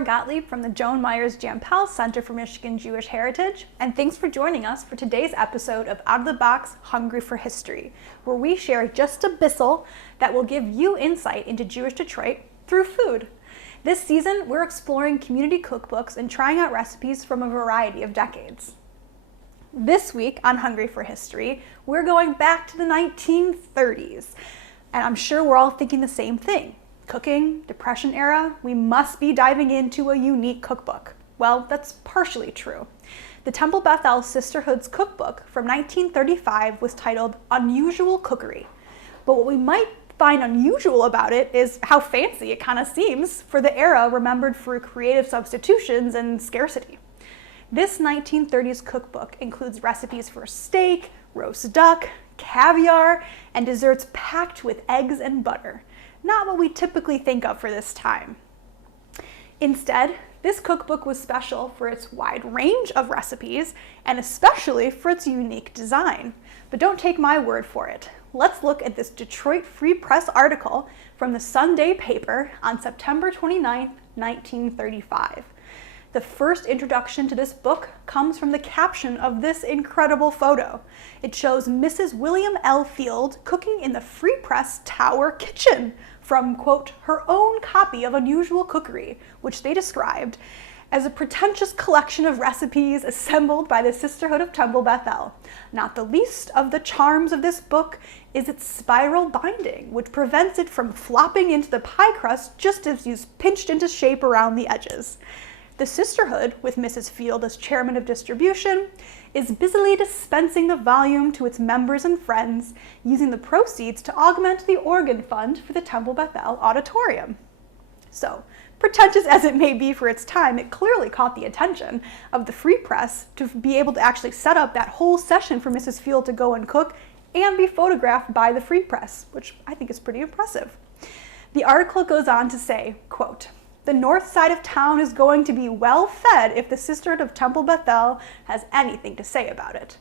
Laura Gottlieb from the Joan Meyers Jampel Center for Michigan Jewish Heritage, and thanks for joining us for today's episode of Out of the Box, Hungry for History, where we share just a bissel that will give you insight into Jewish Detroit through food. This season, we're exploring community cookbooks and trying out recipes from a variety of decades. This week on Hungry for History, we're going back to the 1930s, and I'm sure we're all thinking the same thing. Cooking, Depression era, we must be diving into a unique cookbook. Well, that's partially true. The Temple Beth-El Sisterhood's cookbook from 1935 was titled Unusual Cookery. But what we might find unusual about it is how fancy it kind of seems for the era remembered for creative substitutions and scarcity. This 1930s cookbook includes recipes for steak, roast duck, caviar, and desserts packed with eggs and butter. Not what we typically think of for this time. Instead, this cookbook was special for its wide range of recipes and especially for its unique design. But don't take my word for it. Let's look at this Detroit Free Press article from the Sunday paper on September 29, 1935. The first introduction to this book comes from the caption of this incredible photo. It shows Mrs. William L. Field cooking in the Free Press Tower kitchen from, quote, her own copy of Unusual Cookery, which they described as a pretentious collection of recipes assembled by the Sisterhood of Temple Beth-El. Not the least of the charms of this book is its spiral binding, which prevents it from flopping into the pie crust just as you pinched into shape around the edges. The Sisterhood, with Mrs. Field as chairman of distribution, is busily dispensing the volume to its members and friends, using the proceeds to augment the organ fund for the Temple Beth-El Auditorium. So, pretentious as it may be for its time, it clearly caught the attention of the Free Press to be able to actually set up that whole session for Mrs. Field to go and cook and be photographed by the Free Press, which I think is pretty impressive. The article goes on to say, quote, "The north side of town is going to be well fed if the Sisterhood of Temple Beth-El has anything to say about it."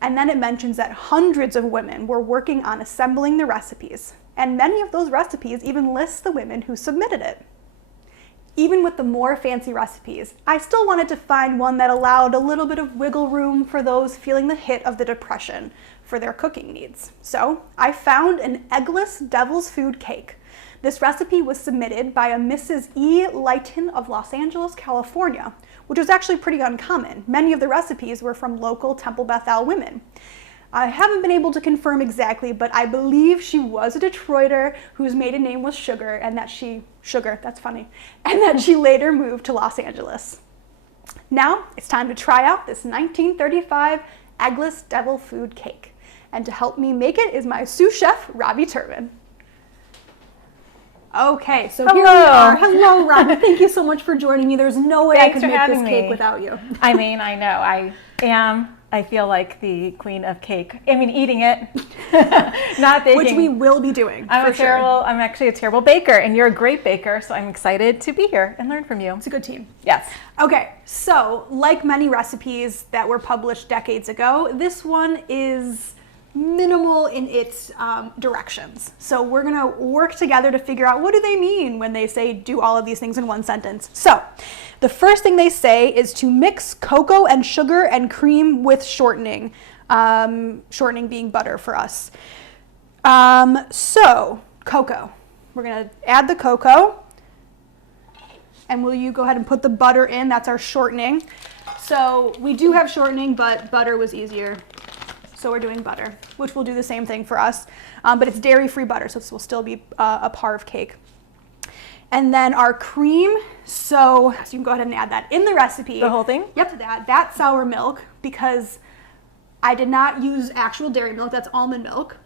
And then it mentions that hundreds of women were working on assembling the recipes, and many of those recipes even list the women who submitted it. Even with the more fancy recipes, I still wanted to find one that allowed a little bit of wiggle room for those feeling the hit of the Depression for their cooking needs. So I found an eggless devil's food cake. This recipe was submitted by a Mrs. E. Lighton of Los Angeles, California, which was actually pretty uncommon. Many of the recipes were from local Temple Beth-El women. I haven't been able to confirm exactly, but I believe she was a Detroiter whose maiden name was Sugar, and that she later moved to Los Angeles. Now it's time to try out this 1935 eggless devil food cake. And to help me make it is my sous chef, Robbie Turman. Okay, so here we are. Hello, Robbie. Thank you so much for joining me. There's no way I could make this cake without you. I mean, I know. I feel like the queen of cake. I mean, eating it, not baking. Which we will be doing, I'm actually a terrible baker, and you're a great baker, so I'm excited to be here and learn from you. It's a good team. Yes. Okay, so like many recipes that were published decades ago, this one is minimal in its directions. So we're gonna work together to figure out what do they mean when they say do all of these things in one sentence. So the first thing they say is to mix cocoa and sugar and cream with shortening, shortening being butter for us. So cocoa, we're gonna add the cocoa, and will you go ahead and put the butter in? That's our shortening. So we do have shortening, but butter was easier. So we're doing butter, which will do the same thing for us, but it's dairy-free butter, so this will still be a par of cake. And then our cream, so you can go ahead and add that in the recipe. The whole thing? Yep, to that sour milk, because I did not use actual dairy milk, that's almond milk,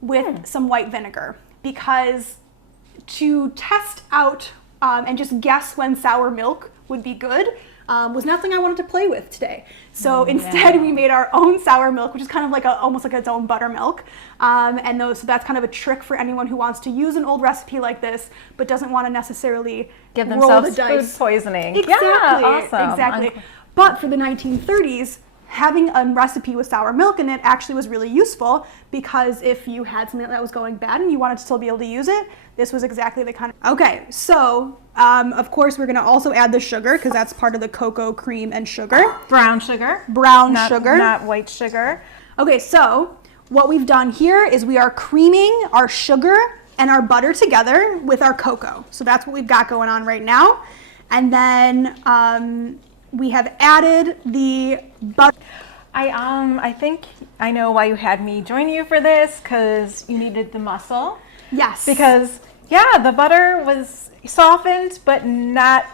with some white vinegar, because to test out and just guess when sour milk would be good, was nothing I wanted to play with today. So instead we made our own sour milk, which is kind of like almost like its own buttermilk. So that's kind of a trick for anyone who wants to use an old recipe like this, but doesn't want to necessarily give roll themselves the dice. Food poisoning. Exactly, Yeah, awesome. exactly. But for the 1930s, having a recipe with sour milk in it actually was really useful, because if you had something that was going bad and you wanted to still be able to use it, this was exactly the kind of... Okay, so of course we're gonna also add the sugar, because that's part of the cocoa cream and sugar. Brown sugar. Brown sugar. Not white sugar. Okay, so what we've done here is we are creaming our sugar and our butter together with our cocoa. So that's what we've got going on right now. And then we have added the butter. I think I know why you had me join you for this, because you needed the muscle. Yes. Because, yeah, the butter was softened but not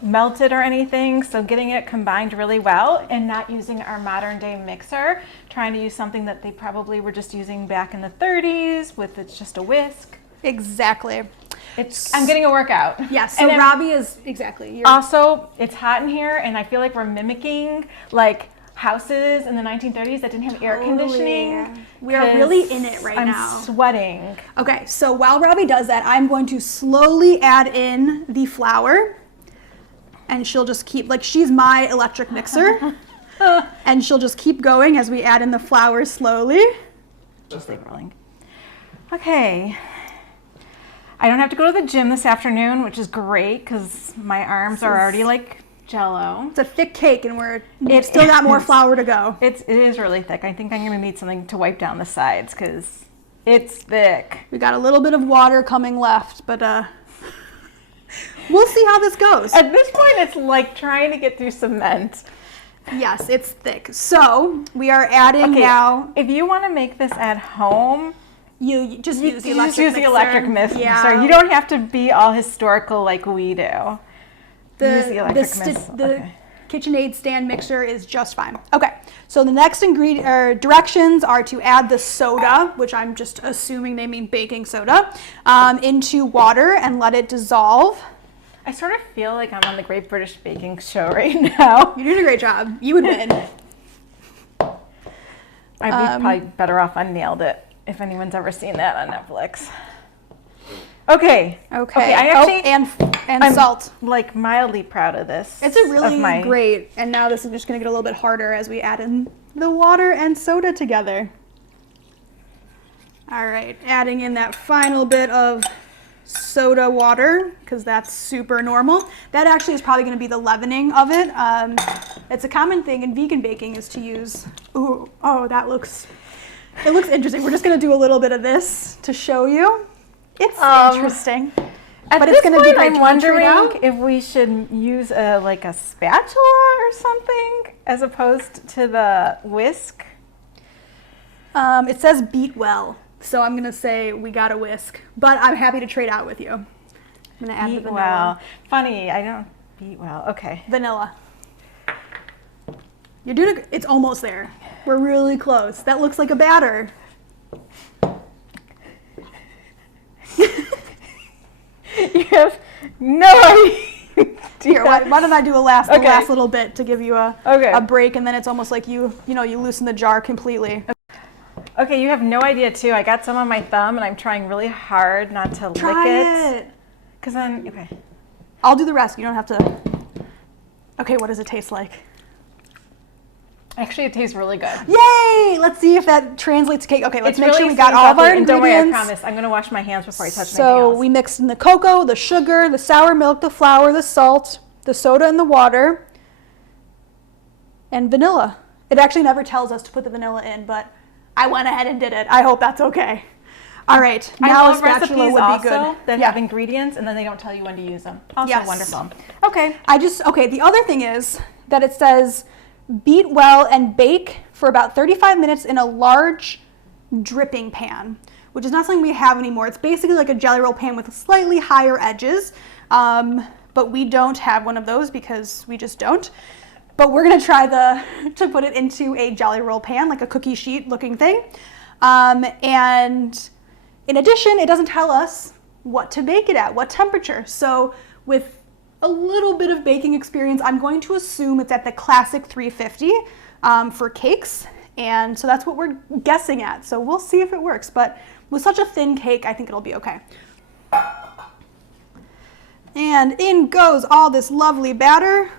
melted or anything, so getting it combined really well, and not using our modern day mixer, trying to use something that they probably were just using back in the 30s with it's just a whisk. Exactly. I'm getting a workout. Yes, so Robbie is, exactly. Also, it's hot in here, and I feel like we're mimicking like houses in the 1930s that didn't have air conditioning. We are really in it right now. I'm sweating. Okay, so while Robbie does that, I'm going to slowly add in the flour, and she'll just keep, like, she's my electric mixer, and she'll just keep going as we add in the flour slowly. Just leave it rolling. Okay. I don't have to go to the gym this afternoon, which is great because my arms are already like Jell-O. It's a thick cake, and we've still got more flour to go. It is really thick. I think I'm going to need something to wipe down the sides because it's thick. We got a little bit of water coming left, but we'll see how this goes. At this point, it's like trying to get through cement. Yes, it's thick. So we are adding now. If you want to make this at home, you just use the electric mixer. Yeah. You don't have to be all historical like we do. Use the electric mixer. The KitchenAid stand mixer is just fine. Okay, so the next directions are to add the soda, which I'm just assuming they mean baking soda, into water and let it dissolve. I sort of feel like I'm on the Great British Baking Show right now. You did a great job. You would win. I'd be probably better off on Nailed It if anyone's ever seen that on Netflix. Okay. I actually and salt. Like mildly proud of this. It's a really great. And now this is just going to get a little bit harder as we add in the water and soda together. All right, adding in that final bit of soda water, because that's super normal. That actually is probably going to be the leavening of it. It's a common thing in vegan baking is to use. It looks interesting. We're just going to do a little bit of this to show you. It's interesting. But it's going to be. I'm wondering if we should use a spatula or something as opposed to the whisk. It says beat well, so I'm going to say we got a whisk. But I'm happy to trade out with you. I'm going to add the vanilla. Well. Funny, I don't beat well. Okay. Vanilla. You're doing it's almost there. We're really close. That looks like a batter. You have no idea. Here, why don't I do the last little bit to give you a break, and then it's almost like you loosen the jar completely. Okay, you have no idea too. I got some on my thumb, and I'm trying really hard not to lick it. Because then, I'll do the rest. You don't have to. Okay, what does it taste like? Actually, it tastes really good. Yay! Let's see if that translates to cake. Okay, let's make sure we got all of our ingredients. Don't worry, I promise. I'm going to wash my hands before I touch anything else. So we mixed in the cocoa, the sugar, the sour milk, the flour, the salt, the soda, and the water, and vanilla. It actually never tells us to put the vanilla in, but I went ahead and did it. I hope that's okay. All right, now a spatula would be good. That have ingredients, and then they don't tell you when to use them. Also wonderful. Okay. The other thing is that it says beat well and bake for about 35 minutes in a large dripping pan, which is not something we have anymore. It's basically like a jelly roll pan with slightly higher edges, but we don't have one of those because we just don't. But we're gonna try to put it into a jelly roll pan, like a cookie sheet looking thing. And in addition, it doesn't tell us what to bake it at, what temperature. So with a little bit of baking experience, I'm going to assume it's at the classic 350 for cakes. And so that's what we're guessing at. So we'll see if it works. But with such a thin cake, I think it'll be okay. And in goes all this lovely batter.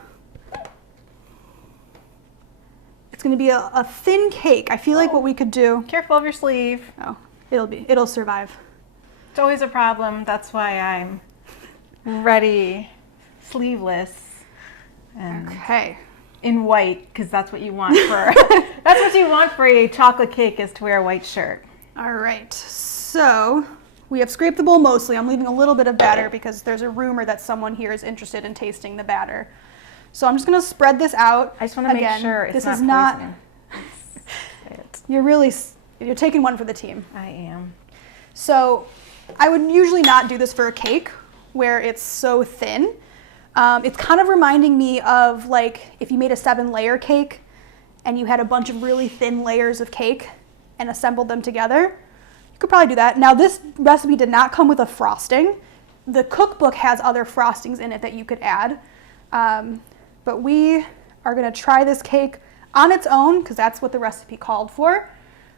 It's going to be a thin cake. I feel like what we could do. Careful of your sleeve. Oh, it'll survive. It's always a problem. That's why I'm ready, sleeveless, and Okay. in white, because that's what you want for that's what you want for a chocolate cake, is to wear a white shirt. All right. So we have scraped the bowl mostly. I'm leaving a little bit of batter because there's a rumor that someone here is interested in tasting the batter. So I'm just going to spread this out. I just want to make sure it's this not is poisoning. You're taking one for the team. I am. So I would usually not do this for a cake where it's so thin. It's kind of reminding me of like if you made a 7-layer cake and you had a bunch of really thin layers of cake and assembled them together. You could probably do that. Now this recipe did not come with a frosting. The cookbook has other frostings in it that you could add. But we are going to try this cake on its own because that's what the recipe called for.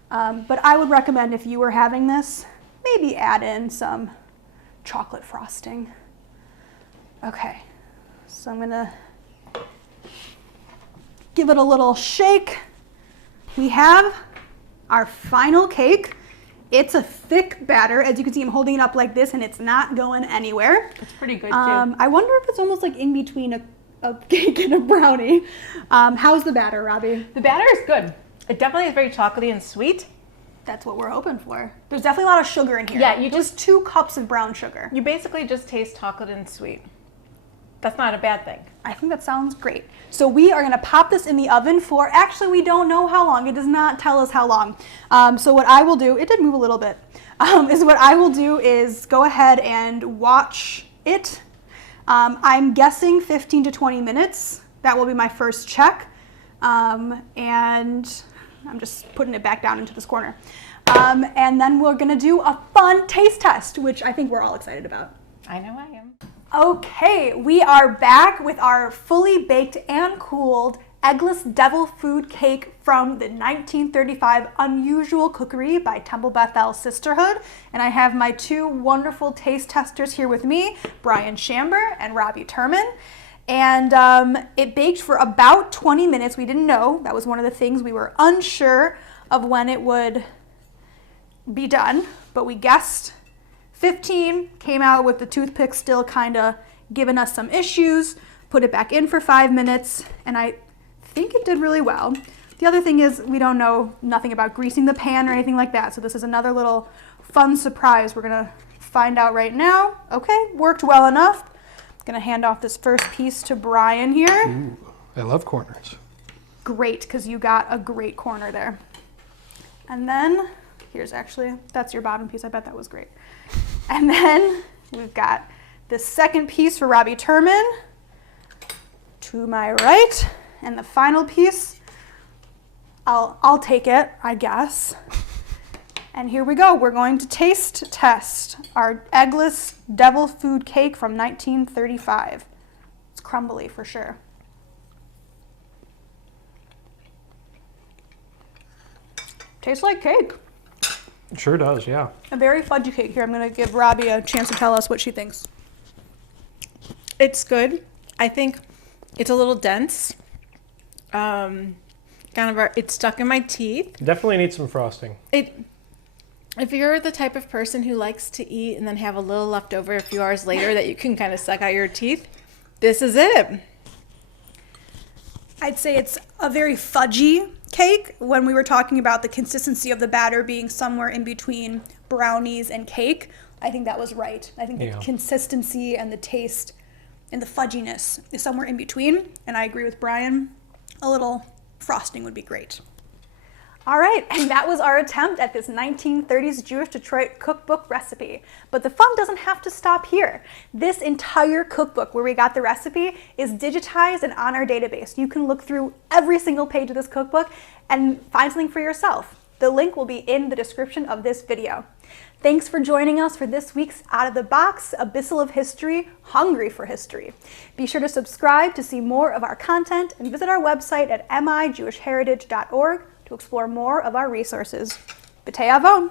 But I would recommend if you were having this, maybe add in some chocolate frosting. Okay, so I'm going to give it a little shake. We have our final cake. It's a thick batter. As you can see, I'm holding it up like this and it's not going anywhere. It's pretty good too. I wonder if it's almost like in between a cake and a brownie. How's the batter, Robbie? The batter is good. It definitely is very chocolatey and sweet. That's what we're hoping for. There's definitely a lot of sugar in here. Yeah, you just 2 cups of brown sugar. You basically just taste chocolate and sweet. That's not a bad thing. I think that sounds great. So we are going to pop this in the oven for, actually we don't know how long. It does not tell us how long. So what I will do, it did move a little bit, is what I will do is go ahead and watch it. I'm guessing 15 to 20 minutes. That will be my first check. And I'm just putting it back down into this corner. And then we're going to do a fun taste test, which I think we're all excited about. I know I am. Okay, we are back with our fully baked and cooled eggless devil food cake from the 1935 Unusual Cookery by Temple Bethel Sisterhood. And I have my 2 wonderful taste testers here with me, Brian Chamber and Robbie Turman. And it baked for about 20 minutes. We didn't know. That was one of the things we were unsure of when it would be done, but we guessed 15, came out with the toothpick still kind of giving us some issues, put it back in for 5 minutes, and I think it did really well. The other thing is we don't know nothing about greasing the pan or anything like that, so this is another little fun surprise we're gonna find out right now. Okay, worked well enough. Gonna hand off this first piece to Brian here. Ooh, I love corners. Great, because you got a great corner there. And then, that's your bottom piece. I bet that was great. And then we've got the second piece for Robbie Turman to my right. And the final piece, I'll take it, I guess. And here we go. We're going to taste test our eggless devil food cake from 1935. It's crumbly for sure. Tastes like cake. It sure does, yeah. A very fudgy cake. Here, I'm going to give Robbie a chance to tell us what she thinks. It's good. I think it's a little dense. It's stuck in my teeth. Definitely needs some frosting. If you're the type of person who likes to eat and then have a little left over a few hours later that you can kind of suck out your teeth, this is it. I'd say it's a very fudgy cake. When we were talking about the consistency of the batter being somewhere in between brownies and cake, I think that was right. I think the consistency and the taste and the fudginess is somewhere in between. And I agree with Brian. A little frosting would be great. All right, and that was our attempt at this 1930s Jewish Detroit cookbook recipe. But the fun doesn't have to stop here. This entire cookbook where we got the recipe is digitized and on our database. You can look through every single page of this cookbook and find something for yourself. The link will be in the description of this video. Thanks for joining us for this week's Out of the Box, Abyssal of History, Hungry for History. Be sure to subscribe to see more of our content and visit our website at mijewishheritage.org to explore more of our resources. B'tei Avon.